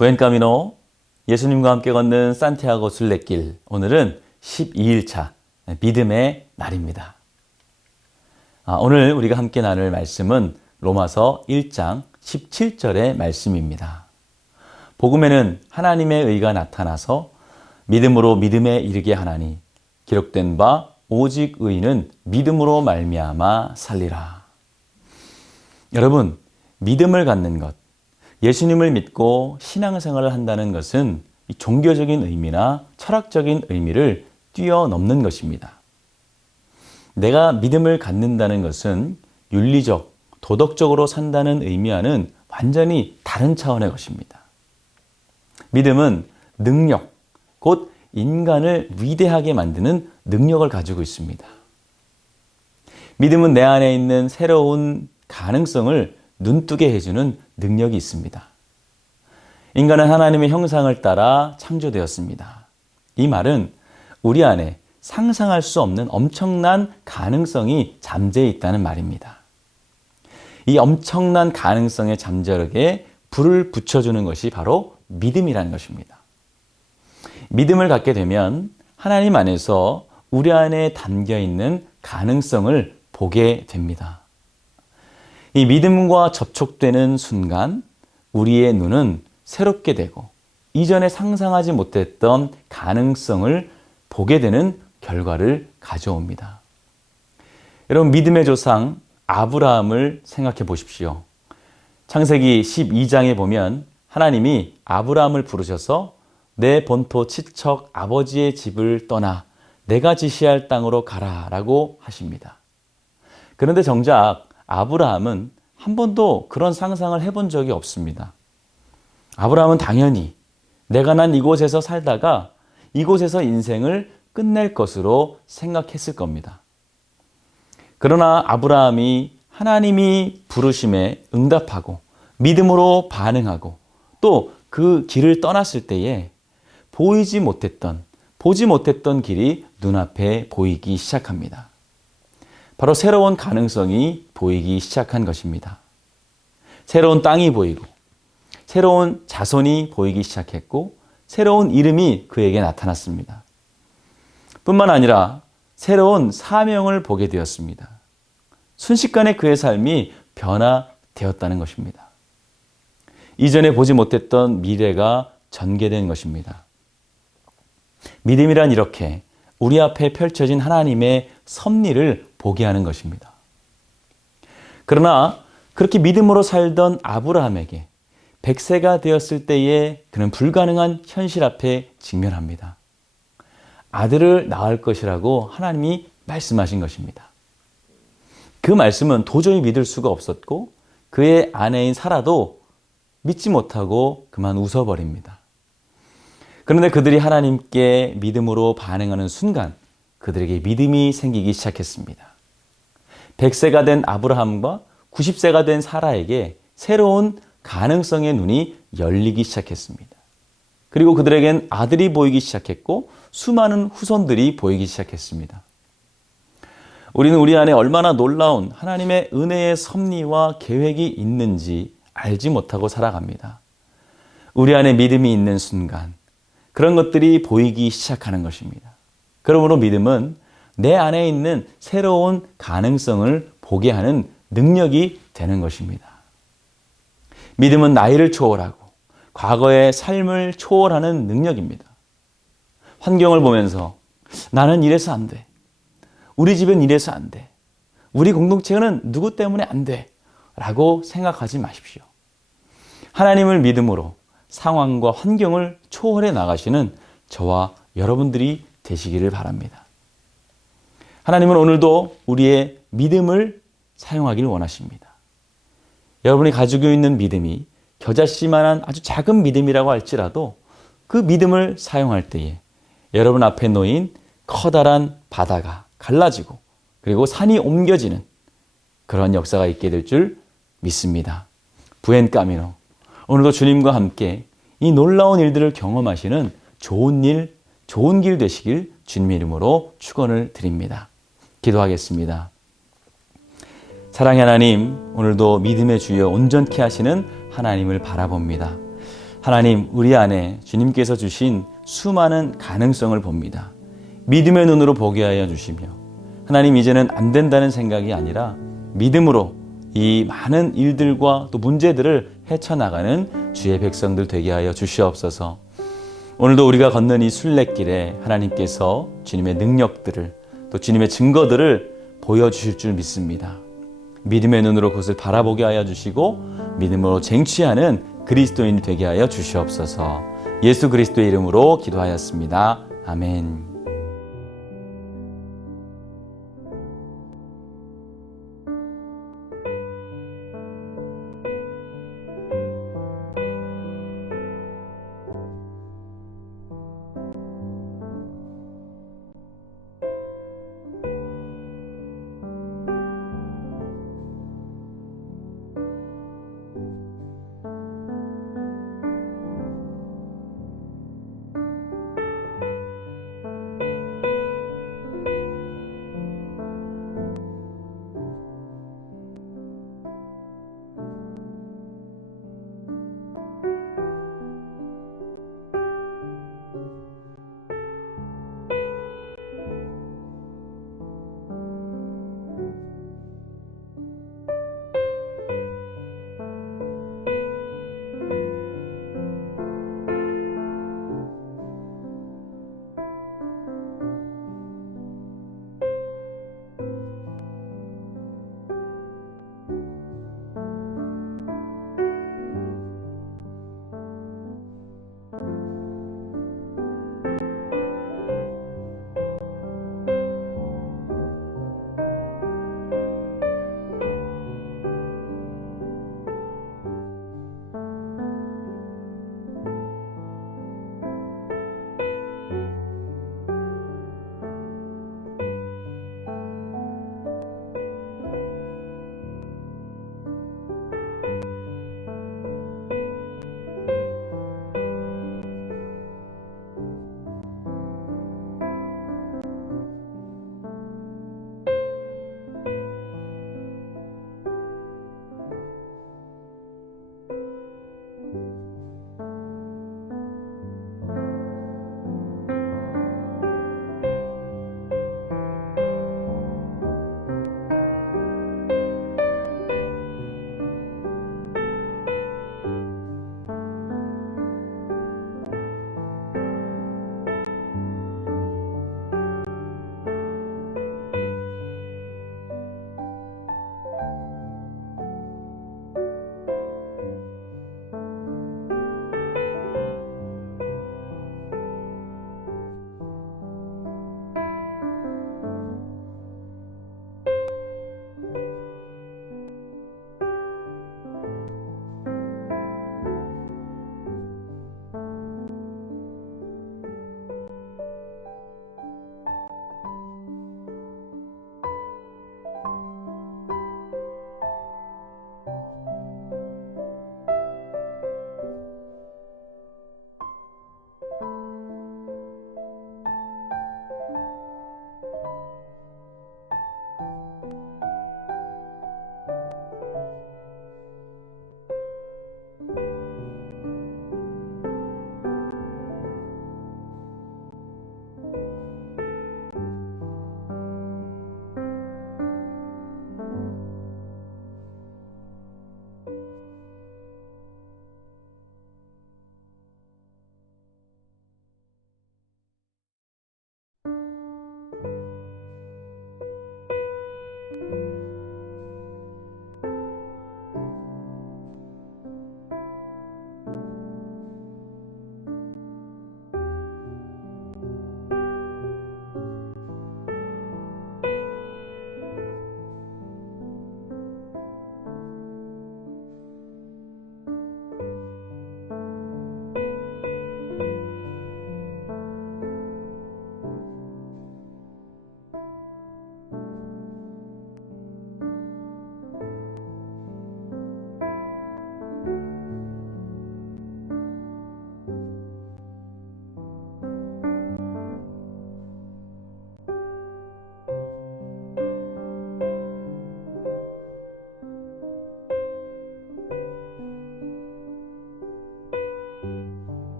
부엔카미노, 예수님과 함께 걷는 산티아고 순례길. 오늘은 12일차 믿음의 날입니다. 오늘 우리가 함께 나눌 말씀은 로마서 1장 17절의 말씀입니다. 복음에는 하나님의 의가 나타나서 믿음으로 믿음에 이르게 하나니 기록된 바 오직 의인은 믿음으로 말미암아 살리라. 여러분, 믿음을 갖는 것, 예수님을 믿고 신앙생활을 한다는 것은 종교적인 의미나 철학적인 의미를 뛰어넘는 것입니다. 내가 믿음을 갖는다는 것은 윤리적, 도덕적으로 산다는 의미와는 완전히 다른 차원의 것입니다. 믿음은 능력, 곧 인간을 위대하게 만드는 능력을 가지고 있습니다. 믿음은 내 안에 있는 새로운 가능성을 눈뜨게 해주는 능력이 있습니다. 인간은 하나님의 형상을 따라 창조되었습니다. 이 말은 우리 안에 상상할 수 없는 엄청난 가능성이 잠재해 있다는 말입니다. 이 엄청난 가능성의 잠재력에 불을 붙여주는 것이 바로 믿음이라는 것입니다. 믿음을 갖게 되면 하나님 안에서 우리 안에 담겨있는 가능성을 보게 됩니다. 이 믿음과 접촉되는 순간 우리의 눈은 새롭게 되고 이전에 상상하지 못했던 가능성을 보게 되는 결과를 가져옵니다. 여러분, 믿음의 조상 아브라함을 생각해 보십시오. 창세기 12장에 보면 하나님이 아브라함을 부르셔서 내 본토 친척 아버지의 집을 떠나 내가 지시할 땅으로 가라 라고 하십니다. 그런데 정작 아브라함은 한 번도 그런 상상을 해본 적이 없습니다. 아브라함은 당연히 내가 난 이곳에서 살다가 이곳에서 인생을 끝낼 것으로 생각했을 겁니다. 그러나 아브라함이 하나님이 부르심에 응답하고 믿음으로 반응하고 또 그 길을 떠났을 때에 보지 못했던 길이 눈앞에 보이기 시작합니다. 바로 새로운 가능성이 보이기 시작한 것입니다. 새로운 땅이 보이고 새로운 자손이 보이기 시작했고 새로운 이름이 그에게 나타났습니다. 뿐만 아니라 새로운 사명을 보게 되었습니다. 순식간에 그의 삶이 변화되었다는 것입니다. 이전에 보지 못했던 미래가 전개된 것입니다. 믿음이란 이렇게 우리 앞에 펼쳐진 하나님의 섭리를 보게 하는 것입니다. 그러나 그렇게 믿음으로 살던 아브라함에게 100세가 되었을 때에 그는 불가능한 현실 앞에 직면합니다. 아들을 낳을 것이라고 하나님이 말씀하신 것입니다. 그 말씀은 도저히 믿을 수가 없었고 그의 아내인 사라도 믿지 못하고 그만 웃어버립니다. 그런데 그들이 하나님께 믿음으로 반응하는 순간 그들에게 믿음이 생기기 시작했습니다. 100세가 된 아브라함과 90세가 된 사라에게 새로운 가능성의 눈이 열리기 시작했습니다. 그리고 그들에겐 아들이 보이기 시작했고 수많은 후손들이 보이기 시작했습니다. 우리는 우리 안에 얼마나 놀라운 하나님의 은혜의 섭리와 계획이 있는지 알지 못하고 살아갑니다. 우리 안에 믿음이 있는 순간 그런 것들이 보이기 시작하는 것입니다. 그러므로 믿음은 내 안에 있는 새로운 가능성을 보게 하는 능력이 되는 것입니다. 믿음은 나이를 초월하고 과거의 삶을 초월하는 능력입니다. 환경을 보면서 나는 이래서 안 돼. 우리 집은 이래서 안 돼. 우리 공동체는 누구 때문에 안 돼. 라고 생각하지 마십시오. 하나님을 믿음으로 상황과 환경을 초월해 나가시는 저와 여러분들이 되시기를 바랍니다. 하나님은 오늘도 우리의 믿음을 사용하기를 원하십니다. 여러분이 가지고 있는 믿음이 겨자씨만한 아주 작은 믿음이라고 할지라도 그 믿음을 사용할 때에 여러분 앞에 놓인 커다란 바다가 갈라지고 그리고 산이 옮겨지는 그런 역사가 있게 될 줄 믿습니다. 부엔카미노, 오늘도 주님과 함께 이 놀라운 일들을 경험하시는 좋은 길 되시길 주님의 이름으로 축원을 드립니다. 기도하겠습니다. 사랑의 하나님, 오늘도 믿음의 주여 온전케 하시는 하나님을 바라봅니다. 하나님, 우리 안에 주님께서 주신 수많은 가능성을 봅니다. 믿음의 눈으로 보게 하여 주시며, 하나님, 이제는 안 된다는 생각이 아니라 믿음으로 이 많은 일들과 또 문제들을 헤쳐나가는 주의 백성들 되게 하여 주시옵소서. 오늘도 우리가 걷는 이 순례길에 하나님께서 주님의 능력들을 또 주님의 증거들을 보여주실 줄 믿습니다. 믿음의 눈으로 그것을 바라보게 하여 주시고 믿음으로 쟁취하는 그리스도인이 되게 하여 주시옵소서. 예수 그리스도의 이름으로 기도하였습니다. 아멘.